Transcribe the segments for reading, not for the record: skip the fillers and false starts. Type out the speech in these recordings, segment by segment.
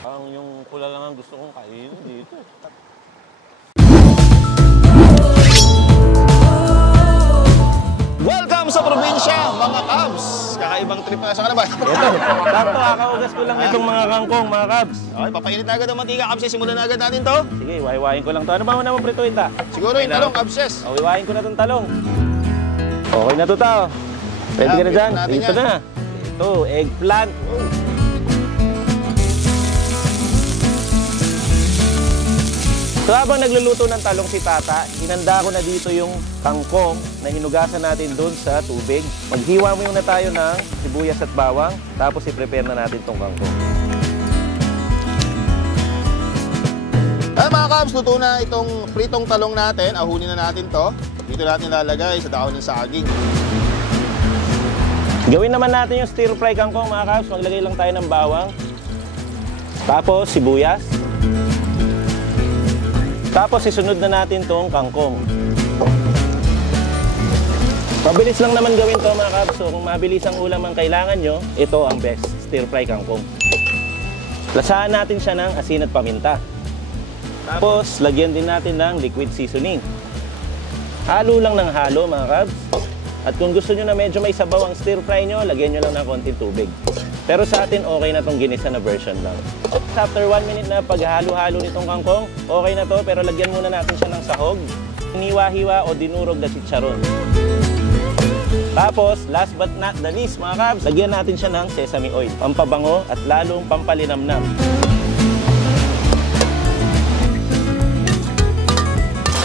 Parang yung pula lang ang gusto kong kainin dito. Welcome sa probinsya, mga Cubs! Kakaibang trip na sa kanabay. Ito, sakto kakaugas ko lang itong mga kangkong, mga Cubs. Okay, papainit na agad ang mantika, Cubses. Simulan na agad natin to. Sige, wahiwain ko lang to. Ano ba mo naman prituin ta? Siguro yung talong, Cubses. Wahiwain ko na itong talong. Okay na to tao. Pwede ka na dyan. Dito na. Ito, eggplant. So habang nagluluto ng talong si Tata, hinanda ko na dito yung kangkong na hinugasan natin doon sa tubig. Maghiwa mo na tayo ng sibuyas at bawang, tapos i-prepare na natin tong kangkong. Ay mga Cubs, luto na itong pritong talong natin. Ahunin na natin to. Dito natin lalagay sa dahon ng saging. Gawin naman natin yung stir fry kangkong, mga Cubs. Maglagay lang tayo ng bawang, tapos sibuyas. Tapos isunod na natin tong kangkong. Mabilis lang naman gawin to, mga Cubs. So kung mabilis ang ulam ang kailangan nyo, ito ang best, stir fry kangkong. Lasahan natin siya ng asin at paminta. Tapos lagyan din natin ng liquid seasoning. Halo lang ng halo, mga Cubs. At kung gusto nyo na medyo may sabaw ang stir fry nyo, lagyan nyo lang ng konting tubig. Pero sa atin, okay na itong ginisa na version lang. After 1 minute na paghalo-halo nitong kangkong, okay na to, pero lagyan muna natin siya ng sahog, hiniwa-hiwa o dinurog na chicharon. Tapos, last but not the least, mga Cubs, lagyan natin siya ng sesame oil, pampabango at lalong pampalinamnam.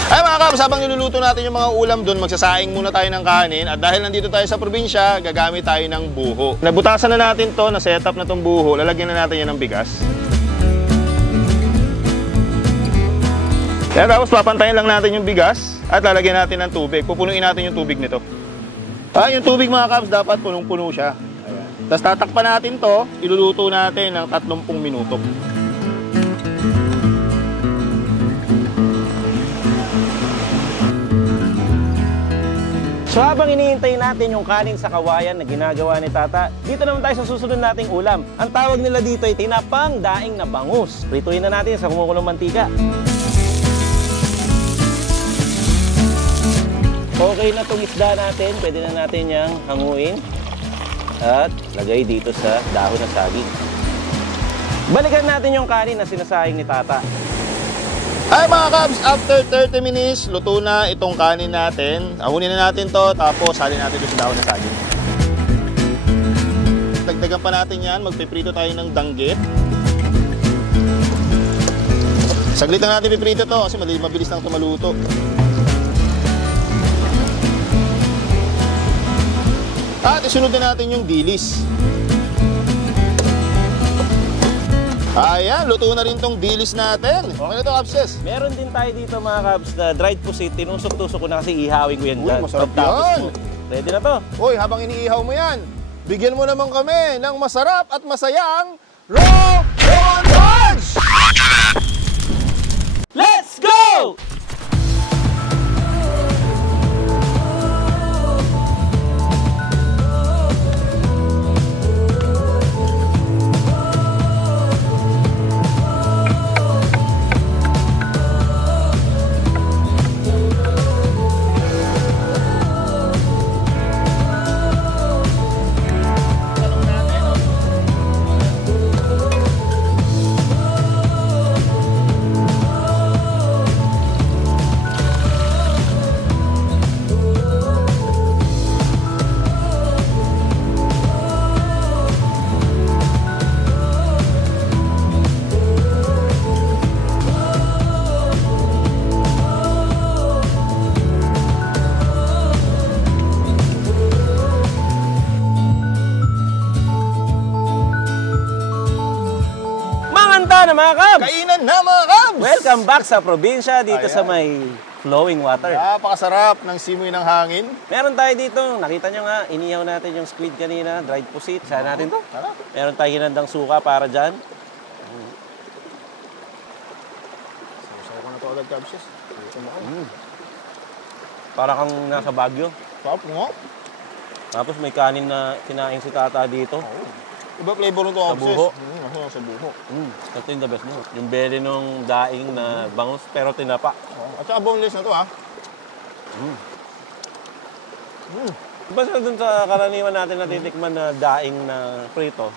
Ay mga Cubs, habang niluluto natin yung mga ulam doon, magsasaing muna tayo ng kanin. At dahil nandito tayo sa probinsya, gagamit tayo ng buho. Nabutasan na natin to, na-setup na tong buho, lalagyan na natin yan ng bigas. Kaya tapos papantayin lang natin yung bigas at lalagyan natin ng tubig. Pupunuin natin yung tubig nito. Yung tubig mga Cubs, dapat punong-puno siya. Ayan. Tapos tatakpan natin to, iluluto natin ng 30 minuto. So habang iniintay natin yung kanin sa kawayan na ginagawa ni Tata, dito naman tayo sa susunod nating ulam. Ang tawag nila dito ay tinapang daing na bangus. Prituin na natin sa kumukulong mantika. Okay na itong isda natin, pwede na natin yang hanguin at lagay dito sa dahon ng saging. Balikan natin yung kanin na sinasayang ni Tata. Ay mga Cubs, after 30 minutes, luto na itong kanin natin. Ahunin na natin to, tapos salin natin doon sa dahon ng saging. Dagdagan pa natin yan, magpiprito tayo ng danggit. Saglit lang natin piprito to kasi mabilis lang ito maluto. At isunod na natin yung dilis. Ayan, luto na rin tong dilis natin. Okay na to, Cubses. Meron din tayo dito, mga Cubs, na dried pusit. Tinusok-tusok ko na kasi ihawin ko yan dyan. Masarap yan. Ready na to. Uy, habang iniihaw mo yan, bigyan mo naman kami ng masarap at masayang raw montage! Let's go! Na mga Cubs! Kainan na mga Cubs! Welcome back sa probinsya dito Ayan. sa may flowing water. Napakasarap ng simoy ng hangin. Meron tayo dito, nakita nyo nga, iniyaw natin yung squid kanina, dried pusit. Saan natin to? Meron tayo hinandang suka para dyan. Sayo ko na ito agad, Cubses. Para kang nasa Baguio. Sarap mo. Tapos may kanin na kinain si Tata dito. Iba flavor nito Sa buho. Masarap sa buho. Ito yung the best nyo. Yung belly nung daing na bangus pero tinapa. At saka boneless na to ha. Basta dun sa karaniwan natin natitikman na daing na prito.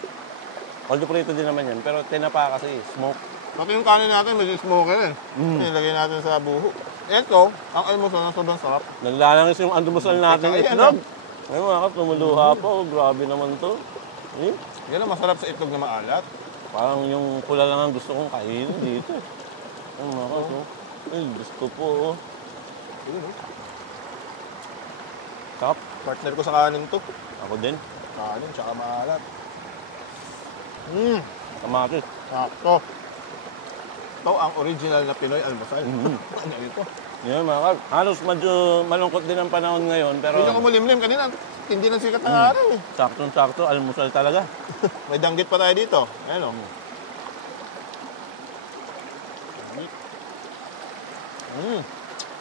Although prito din naman yan, pero tinapa kasi smoke. Pati yung kanin natin, medyo smoky rin. Nilagay natin sa buho. Ito, ang almusal na sobrang sarap. Naglalangis yung almusal natin. Ayan, Itlog. Ay mga kap, tumuluha pa. Oh, grabe naman to. Eh, Yan ang masarap sa itlog na maalat. parang yung pula lang ang gusto kong kainin dito. Ay mga kap, oh. Ay, gusto po. Oh. Kap, Partner ko sa kanin to. ako din. Kanin, tsaka maalat. Kamatis. Sakto. Ito ang original na Pinoy almusal. Ano ito? Yan mga kap. Halos medyo malungkot din ang panahon ngayon, pero Medyo kumulimlim kanina. Hindi ng sikat ng araw eh. saktong-sakto, almusal talaga. May danggit pa tayo dito. Ayan o.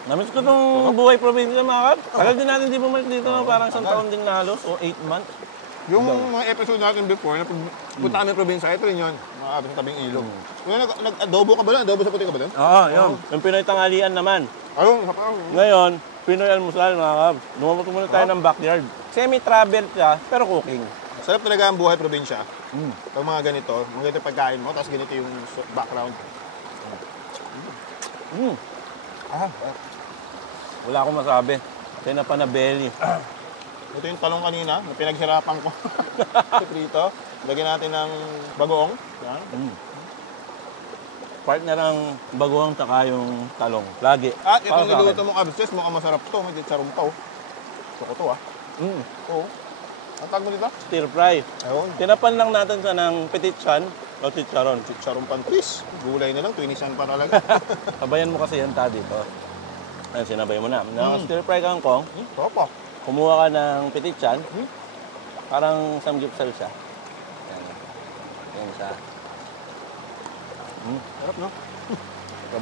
Namiss ko itong buhay probinsya mga kap. Tagal din natin di bumalik dito, no? Parang isang taon din na halos, o 8 months. Yung mga episode natin before, na punta kami probinsya, ito rin yun. Mga abis ng tabing ilog. Kung nag-adobo ka ba doon? Adobo sa puti ka ba doon? Oo, yun. Yung Pinoy tanghalian naman. Ayun, sa pa. Ngayon, Pinoy almusal mga kap. Lumabot muna tayo ng backyard. Semi-travel siya, pero cooking. Sarap talaga ang buhay probinsya. Pag mga ganito, mga ganito pagkain mo, tapos ganito yung background. Wala akong masabi. Tinapa na belly. Ito yung talong kanina, na pinaghirapan ko. Prito. Lagyan natin ng bagoong. Yan. Partner ang bagoong tsaka yung talong. Lagi. At Para itong sa akin. niluto mong abscess, mukhang masarap to. May chicharon pa oh. Gusto ko to ah. Oo. Ang tag mo dito? Stir fry. Ayun. Tinapan lang natin sa ng petit chan o chicharon. Chicharon pantis. Gulay na lang, 20 pa talaga. Sabayan mo kasi yan ta dito. Ayun, sinabay mo na. Stir fry kangkong. Sarap ah. Kumuha ka ng petit chan. Parang samgyupsal siya. Yan. Yan siya. Sarap no?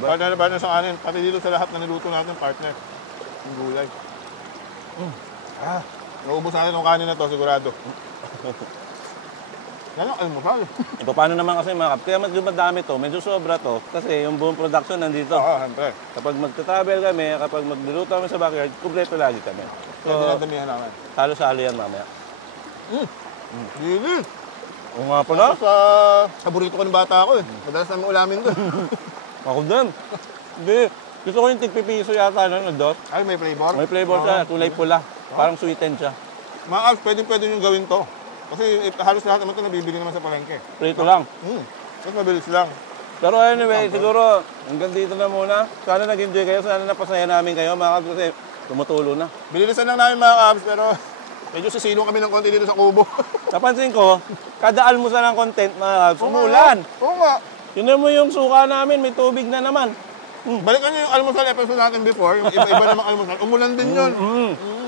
Partner sa kanin. Pati dito sa lahat na niluto natin, partner. Yung gulay. Naubos natin yung kanin na to, sigurado. Yan ang almusal. Ito paano naman kasi mga kap. Kaya medyo madami to, medyo sobra to. Kasi yung buong production nandito. Oo, siyempre. Kapag magta-travel kami, kapag magdiluto kami sa backyard, kumpleto lagi kami. Kaya So, dinadamihan namin. salo-salo yan mamaya. Dili. Oo nga pala. Paborito ko ng bata ako eh. Madalas namin ulamin doon. Ako din. Hindi. Gusto ko yung tigpipiso yata na dos. Ay, may flavor? May flavor siya, kulay pula. Parang sweetened siya. Mga abs, pwede nyo gawin to. Kasi halos lahat naman ito nabibili naman sa palengke. Prito lang. Mas mabilis lang. Pero anyway, siguro hanggang dito na muna. Sana nag-enjoy kayo, sana napasaya namin kayo mga kabs kasi tumutulo na. Binilisan lang namin mga abs, pero medyo sisilong kami ng konti dito sa kubo. Napansin ko, kada almusal ng content mga kabs, umulan. Oo nga. Yun mo yung suka namin, may tubig na naman. Balikan nyo yung almusal episode natin before, yung iba-iba namang almusal. Umulan din yun.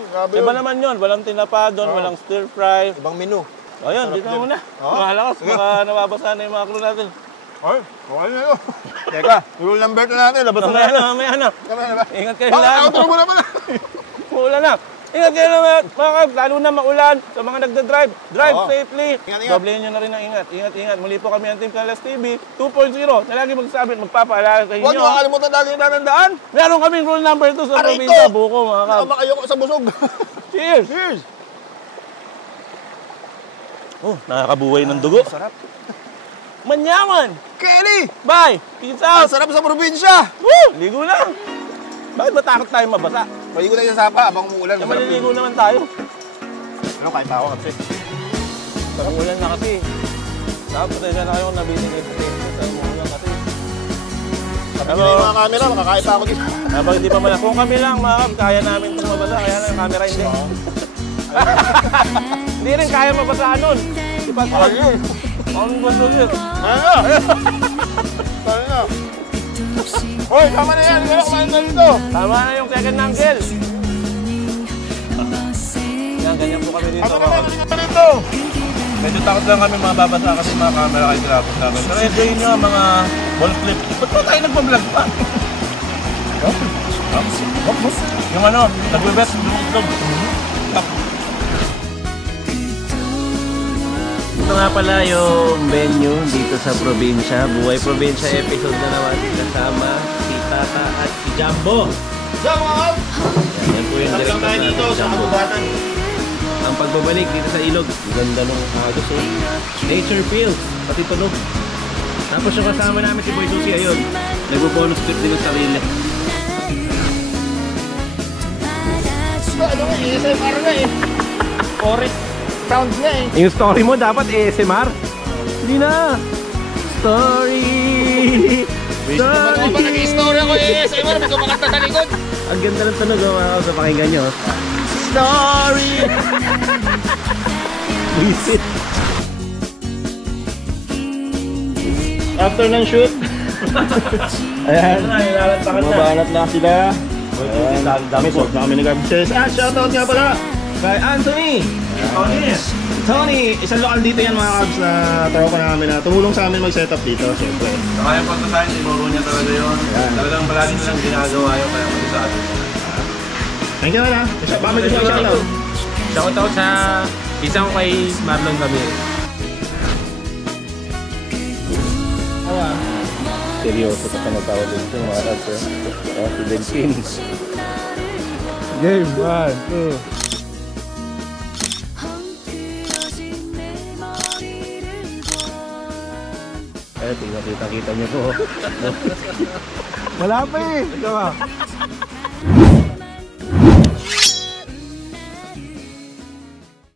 Grabe Iba yun. naman yun, walang tinapa doon, walang stir fry. Ibang menu. O yun, dito na muna. Oo. Mahalakas, baka nababasa na yung mga crew natin. Ay, okay na yun. Teka, rule number 2 natin. Labas na natin. Mamaya na. Tama na ba? Ingat kayo Baka lahat. outro mo naman. Uulan na. Ingat kayo naman, mga kabs, lalo na maulan. Sa mga nagda-drive, drive Oo. safely. Ingat. Doblehin nyo na rin ang ingat. Ingat. Muli po kami ang Team Canlas TV 2.0 na lagi magsabi at magpapaalala sa Huwag inyo. nyo kakalimutan lagi yung tatandaan. Meron kaming rule number 2 sa Aray probinsya, ko! buko mga kabs. Tama kayo sa busog. Cheers! Cheers! Oh, nakakabuhay ng dugo. Sarap. Manyaman! Kelly! Bye! Peace Ang out! sarap sa probinsya! Woo! Ligo lang! Bakit ba takot tayo mabasa? Maligo tayo sa sapa habang umuulan. Kaya maliligo naman tayo. Ano kahit ako kasi? Parang ulan na kasi. Tapos tayo na kayo kung nabitin kayo sa umulan kasi. Sabi nila yung mga camera, makakait pa ako dito. Kapag hindi pa kung kami lang, mga kab, kaya namin itong mabasa, kaya lang yung camera hindi. Hindi rin kaya mabasaan nun. Ipasok. Ayun! Ang gusto yun. Ano? Ano na? Hoy, tama na yan! Hindi na kumain na dito! Tama na yung second uncle. Yan, ganyan po kami dito. Tama mga na kab. yan dito! Medyo takot lang kami mababasa kasi mga camera kayo tinapos namin. Pero enjoy nyo ang mga ball clip. Ba't ba tayo nagpa-vlog pa? Yung ano, nagbe-best lumutog. Ito nga pala yung venue dito sa probinsya. Buhay Probinsya episode na naman. Kasama si Tata at si Jumbo. Jumbo! Yan po yung Tapos lang tayo dito sa Kabubatan. Ang pagbabalik dito sa ilog. Ganda nung agos oh. Nature feels, pati tunog. Tapos yung kasama namin si Boy Susi ayun. Nagbo-bonus trip din ng sarili. Ano nga, ASMR nga eh. Forest sounds nga eh. Yung story mo dapat ASMR? Hindi na! Story! Ano ba nag-i-story ako ASMR? May kumakanta sa likod. Ang ganda ng tunog oh, mga sa pakinggan nyo. Story! Visit! After ng shoot. Ayan. Mabanat na sila. Ayan. Dami sort na kami nag-absess. Shoutout nga pala kay Anthony. Tony, isang lokal dito yan mga kabs na tropa namin na tumulong sa amin mag-setup dito, syempre. Kaya pag nasahin, tinuro niya talaga yun. Talagang palagi nilang ginagawa yun, kaya kami sa atin. Thank you na. Baka may gusto shoutout. Shoutout sa isang kay Marlon Ramirez. Seryoso ka pa natawa dito mga kabs. Si Delphine. Game 1, 2. Eh, kita nyo po. Wala pa eh. Ikaw ba?